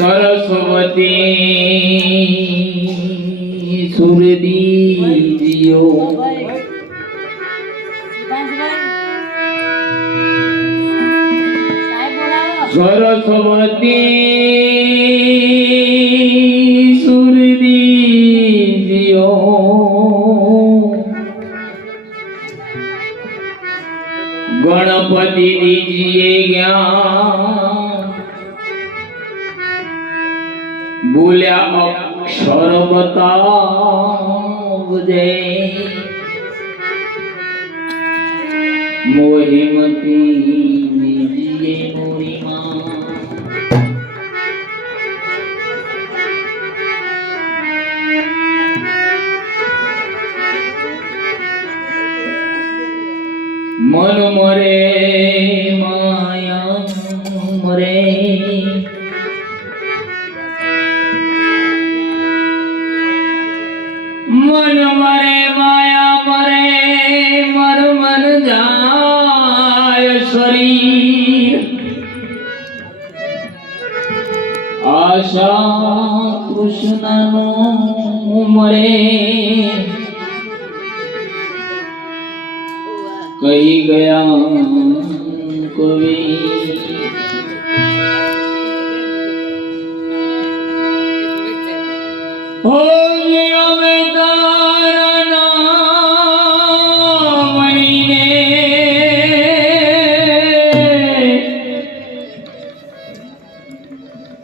સરસ્વતી સુરદીજીઓ સરસ્વતી સુરદીજીઓ ગણપતિ દીજીએ જ્ઞાન মূল্যাম সর্বতা বুঝে। মোহিমতি নিজে মরিমা મન મરે માયા મરે મર મન જાય શરીર. આશા કૃષ્ણનો મરે કહી ગયા કવિ. હો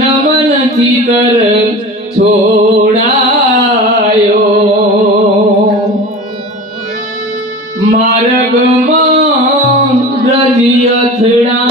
મનથી કર છોડાયો. માર્ગમાં રજી અથડા